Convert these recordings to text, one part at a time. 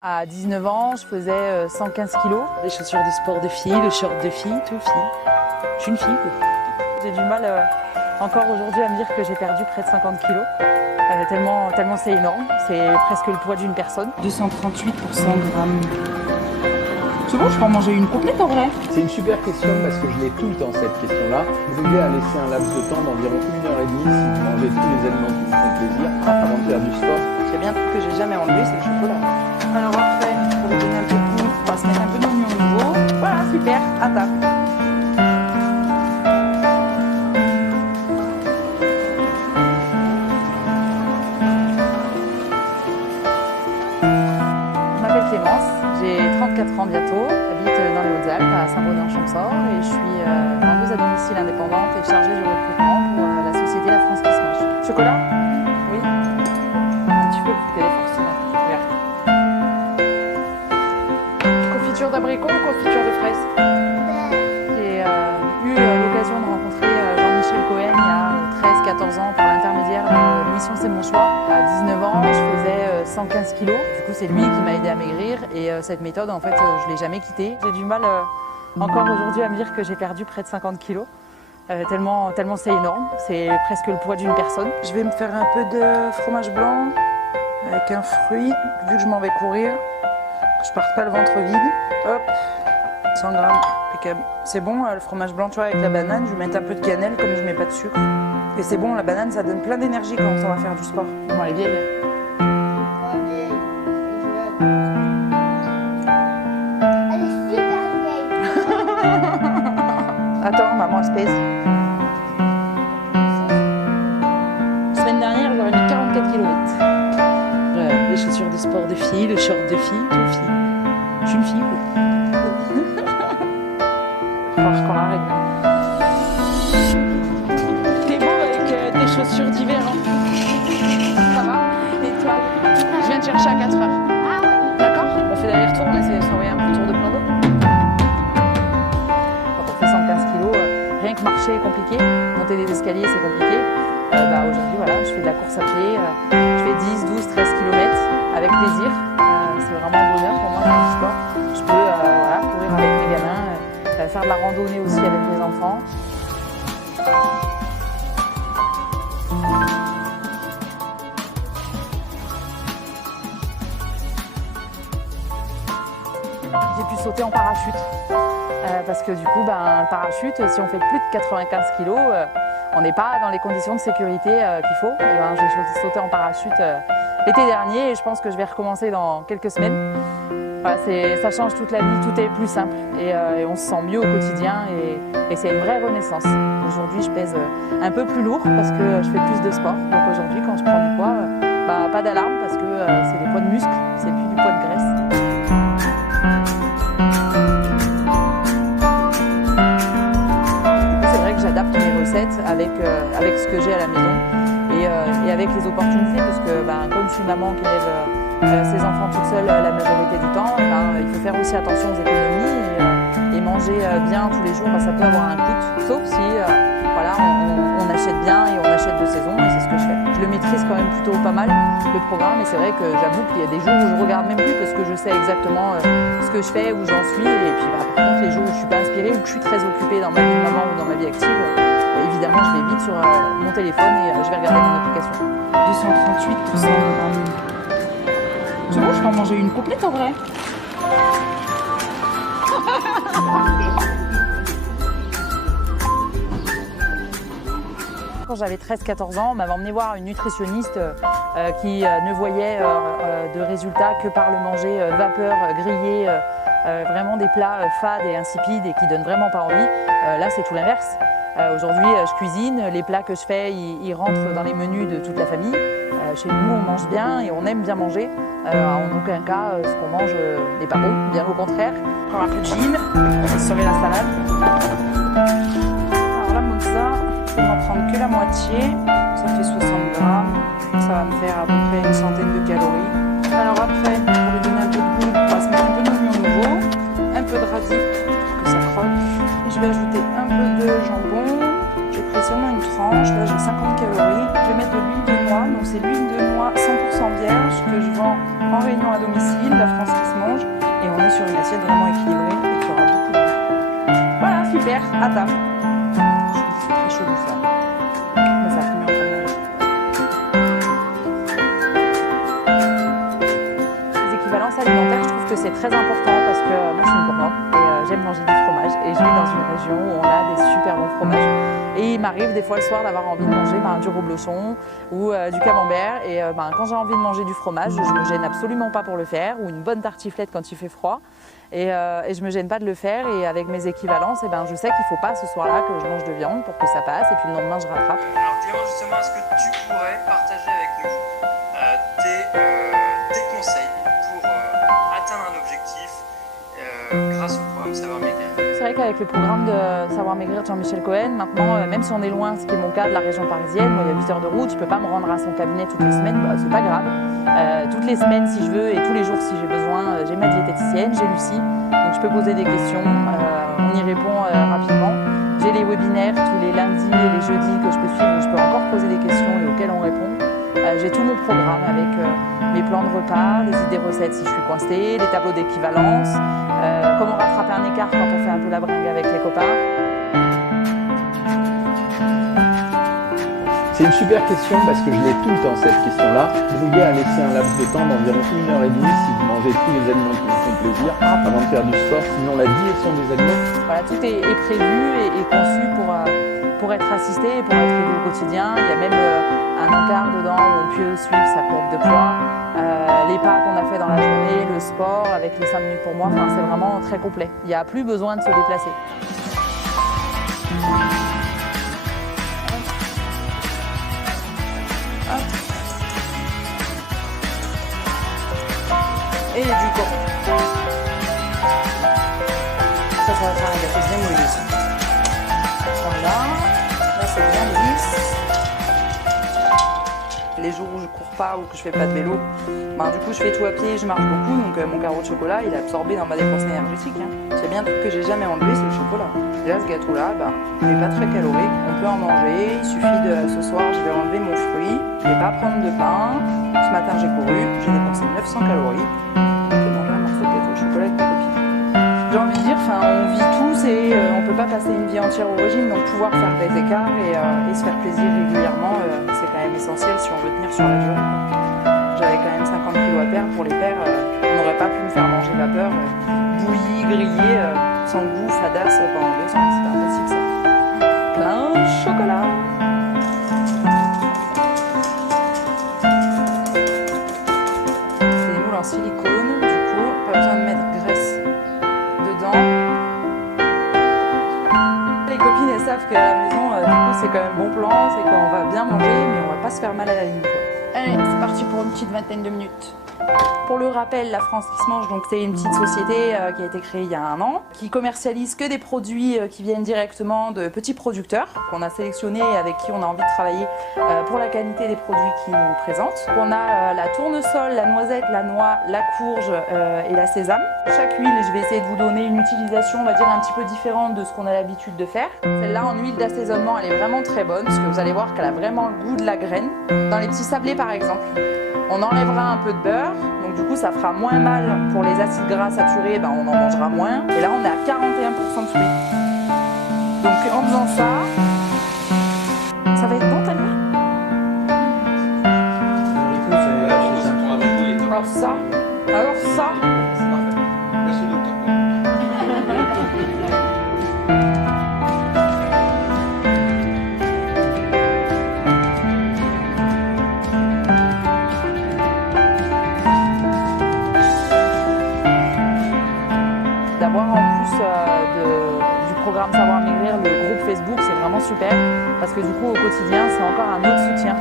À 19 ans, je faisais 115 kilos. Les chaussures de sport de filles, le short de fille, tout fille. Je suis une fille, quoi. J'ai du mal encore aujourd'hui à me dire que j'ai perdu près de 50 kilos. Tellement c'est énorme, c'est presque le poids d'une personne. 238 pour 100 grammes. C'est bon, je peux en manger une complète en vrai. C'est une super question parce que je l'ai tout le temps cette question-là. Vous aider à laisser un laps de temps d'environ 1h30 si vous mangez tous les aliments qui vous font plaisir avant de faire du sport. S'il y a bien un truc que j'ai jamais enlevé, c'est le chocolat. Alors après, pour lui donner un peu de goût, on va se mettre un peu d'oignon nouveau. Voilà, super, à table. Je m'appelle Clémence, j'ai 34 ans bientôt, j'habite dans les Hautes-Alpes à Saint-Bonnet-en-Champsaur et je suis vendeuse à domicile indépendante et chargée du recrutement pour la société La France qui se mange. Chocolat? Oui. Un petit peu pour qu'elle est forcément. Super. Confiture d'abricot ou confiture de fraises? J'ai eu l'occasion de rencontrer Jean-Michel Cohen il y a 13-14 ans par l'intermédiaire de l'émission C'est mon choix. À 19 ans, je faisais 115 kilos. Du coup, c'est lui qui m'a aidé à maigrir et cette méthode, en fait, je ne l'ai jamais quittée. J'ai du mal encore aujourd'hui à me dire que j'ai perdu près de 50 kilos. Tellement c'est énorme, c'est presque le poids d'une personne. Je vais me faire un peu de fromage blanc avec un fruit, vu que je m'en vais courir. Je parte pas le ventre vide. Hop, 100 grammes, impeccable. C'est bon, le fromage blanc, tu vois, avec la banane, je vais mettre un peu de cannelle comme je mets pas de sucre. Et c'est bon, la banane, ça donne plein d'énergie quand on va faire du sport. Bon, elle est vieille. Attends, maman, elle se pèse. La semaine dernière, j'aurais mis 44 km. Les chaussures de sport de filles, le short de fille, tout fille. Je suis une fille, quoi. Faut voir qu'on la règle. T'es beau avec tes chaussures d'hiver. Hein. Ça va? Et toi? Je viens te chercher à 4 heures. D'accord? On fait l'aller-retour, on essaie de s'envoyer un petit tour de plein d'eau. Quand on fait 115 kilos, rien que marcher est compliqué, monter des escaliers c'est compliqué. Aujourd'hui, voilà, je fais de la course à pied, je fais 10, 12, 13 km avec plaisir. C'est vraiment un bonheur pour moi de faire du sport. Je peux courir avec mes gamins, faire de la randonnée aussi avec mes enfants. J'ai pu sauter en parachute parce que du coup, le parachute, si on fait plus de 95 kg, on n'est pas dans les conditions de sécurité qu'il faut. J'ai sauté en parachute l'été dernier et je pense que je vais recommencer dans quelques semaines. Voilà, ça change toute la vie, tout est plus simple et on se sent mieux au quotidien et c'est une vraie renaissance. Aujourd'hui, je pèse un peu plus lourd parce que je fais plus de sport. Donc aujourd'hui, quand je prends du poids, pas d'alarme parce que c'est des poids de muscles, c'est plus du poids de graisse. C'est vrai que j'adapte mes recettes avec ce que j'ai à la maison et avec les opportunités parce que comme je suis une maman qui élève ses enfants toute seule la majorité du temps, il faut faire aussi attention aux économies et manger bien tous les jours, ça peut avoir un coût, sauf si on achète bien et on achète de saison et c'est ce que je fais. Je le maîtrise quand même plutôt pas mal le programme et c'est vrai que j'avoue qu'il y a des jours où je regarde même plus parce que je sais exactement ce que je fais, où j'en suis et puis par contre les jours où je suis pas inspirée ou que je suis très occupée dans ma vie de maman ou dans ma vie active, évidemment je vais vite sur mon téléphone et je vais regarder mon application. 238 pour 100 grammes. C'est bon, je peux en manger une complète en vrai. Quand j'avais 13-14 ans, on m'avait emmené voir une nutritionniste qui ne voyait de résultats que par le manger vapeur, grillé, vraiment des plats fades et insipides et qui donnent vraiment pas envie. Là, c'est tout l'inverse. Aujourd'hui, je cuisine, les plats que je fais, ils rentrent dans les menus de toute la famille. Chez nous, on mange bien et on aime bien manger. En aucun cas, ce qu'on mange n'est pas bon, bien au contraire. Encore un peu de gin, on va sauver la salade. Alors la mozza, je vais m'en prendre que la moitié. Ça fait 60 grammes. Ça va me faire à peu près une centaine de calories. Alors après, pour lui donner un peu de goût, on va se mettre un peu d'oignon nouveau, un peu de radis pour que ça croque. Et je vais ajouter un peu de jambon. J'ai pris seulement une tranche, là j'ai 50 calories. Je vais mettre de l'huile de noix, donc c'est l'huile de noix 100% vierge que je vends en réunion à domicile, la France à table. C'est très chelou ça. Mais ça finit en train de manger. Les équivalences alimentaires, je trouve que c'est très important parce que moi je suis une gourmande et j'aime manger du fromage et je vis dans une région où on a des super bons fromages. Et il m'arrive des fois le soir d'avoir envie de manger du reblochon ou du camembert et quand j'ai envie de manger du fromage, je me gêne absolument pas pour le faire, ou une bonne tartiflette quand il fait froid. Et je me gêne pas de le faire, et avec mes équivalences, je sais qu'il faut pas ce soir-là que je mange de viande pour que ça passe, et puis le lendemain je rattrape. Alors Clément, justement, est-ce que tu pourrais partager avec nous tes conseils pour atteindre un objectif grâce au programme Savoir Maigrir? C'est vrai qu'avec le programme de Savoir Maigrir de Jean-Michel Cohen, maintenant, même si on est loin, ce qui est mon cas, de la région parisienne, moi il y a 8 heures de route, je peux pas me rendre à son cabinet toutes les semaines, c'est pas grave. Toutes les semaines si je veux et tous les jours si j'ai besoin, j'ai ma diététicienne, j'ai Lucie, donc je peux poser des questions, on y répond rapidement. J'ai les webinaires tous les lundis et les jeudis que je peux suivre, où je peux encore poser des questions et auxquelles on répond. J'ai tout mon programme avec mes plans de repas, les idées recettes si je suis coincée, les tableaux d'équivalence, comment rattraper un écart quand on fait un peu la bringue avec les copains. C'est une super question parce que je l'ai tout le temps cette question-là. Je vous dis à laisser un laps de temps d'environ 1h30 si vous mangez tous les aliments qui vous font plaisir avant de faire du sport, sinon la digestion des aliments. Voilà, tout est prévu et conçu pour être assisté et pour être aidé au quotidien. Il y a même un encart dedans où on peut suivre sa courbe de poids, les pas qu'on a fait dans la journée, le sport avec les 5 minutes pour moi, c'est vraiment très complet. Il n'y a plus besoin de se déplacer. Et du coup, ça va faire un gâteau bien moelleux. Voilà, là c'est bien lisse. Les jours où je cours pas ou que je fais pas de vélo, du coup je fais tout à pied, je marche beaucoup, donc mon carreau de chocolat il est absorbé dans ma dépense énergétique. S'il y a bien un truc que j'ai jamais enlevé, c'est le chocolat. Déjà ce gâteau là, il n'est pas très calorique, on peut en manger, il suffit ce soir je vais enlever mon fruit, je vais pas prendre de pain. Ce matin j'ai couru, j'ai dépensé 900 calories. Je peux manger un morceau de gâteau au chocolat avec ma copine. J'ai envie de dire, on vit tous et on peut pas passer une vie entière au régime, donc pouvoir faire des écarts et se faire plaisir régulièrement, c'est quand même essentiel si on veut tenir sur la durée. J'avais quand même 50 kilos à perdre, pour les perdre, on n'aurait pas pu me faire manger vapeur, bouilli, grillé, sans goût, fadasse pendant 2 ans, c'était impossible ça. Plein de chocolat. C'est des moules en silicone, du coup, pas besoin de mettre graisse dedans. Les copines elles savent qu'à la maison, du coup c'est quand même bon plan, c'est qu'on va bien manger, mais on va pas se faire mal à la ligne, quoi. Allez, c'est parti pour une petite vingtaine de minutes. Pour le rappel, La France qui se mange, donc c'est une petite société qui a été créée il y a 1 an, qui commercialise que des produits qui viennent directement de petits producteurs qu'on a sélectionnés et avec qui on a envie de travailler pour la qualité des produits qu'ils nous présentent. On a la tournesol, la noisette, la noix, la courge et la sésame. Chaque huile, je vais essayer de vous donner une utilisation, on va dire un petit peu différente de ce qu'on a l'habitude de faire. Celle-là en huile d'assaisonnement, elle est vraiment très bonne parce que vous allez voir qu'elle a vraiment le goût de la graine. Dans les petits sablés par exemple, on enlèvera un peu de beurre, donc du coup ça fera moins mal pour les acides gras saturés, on en mangera moins. Et là on est à 41% de fruits. Donc en faisant ça, ça va être bon Tania? Alors ça, d'avoir en plus du programme Savoir Maigrir le groupe Facebook, c'est vraiment super parce que du coup au quotidien c'est encore un autre soutien.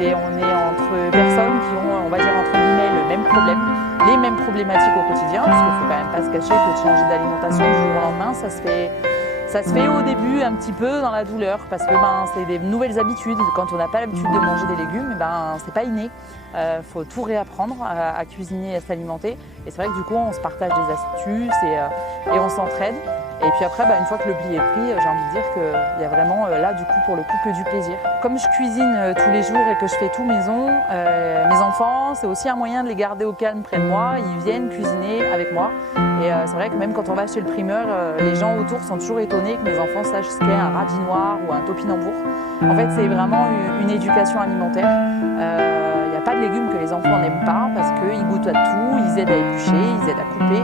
On est entre personnes qui ont, on va dire entre guillemets, le même problème, les mêmes problématiques au quotidien, parce qu'il ne faut quand même pas se cacher que de changer d'alimentation du jour au lendemain, ça se fait au début un petit peu dans la douleur parce que c'est des nouvelles habitudes. Quand on n'a pas l'habitude de manger des légumes, c'est pas inné. Faut tout réapprendre à cuisiner et à s'alimenter. Et c'est vrai que du coup on se partage des astuces et on s'entraide. Et puis après, une fois que le pli est pris, j'ai envie de dire qu'il y a vraiment là, du coup, pour le coup, que du plaisir. Comme je cuisine tous les jours et que je fais tout maison, mes enfants, c'est aussi un moyen de les garder au calme près de moi. Ils viennent cuisiner avec moi. Et c'est vrai que même quand on va chez le primeur, les gens autour sont toujours étonnés que mes enfants sachent ce qu'est un radis noir ou un topinambour. En fait, c'est vraiment une éducation alimentaire. Il n'y a pas de légumes que les enfants n'aiment pas parce qu'ils goûtent à tout, ils aident à éplucher, ils aident à couper,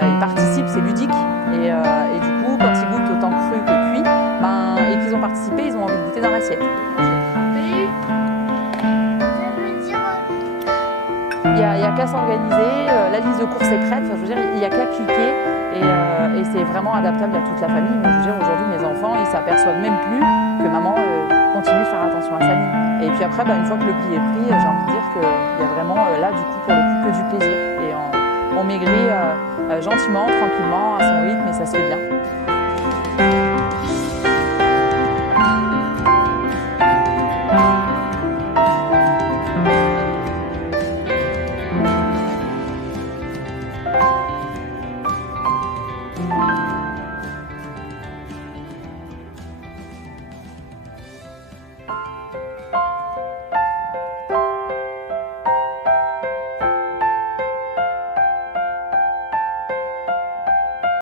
ils participent, c'est ludique. Et du coup, quand ils goûtent autant cru que cuit, et qu'ils ont participé, ils ont envie de goûter dans l'assiette. Il n'y a qu'à s'organiser, la liste de courses est prête, je veux dire, il n'y a qu'à cliquer et c'est vraiment adaptable à toute la famille. Mais je veux dire, aujourd'hui, mes enfants, ils s'aperçoivent même plus que maman continue de faire attention à sa ligne. Et puis après, une fois que le pli est pris, j'ai envie de dire qu'il y a vraiment là, du coup, pour le coup, que du plaisir. Et on maigrit gentiment, tranquillement, à son rythme et ça se fait bien.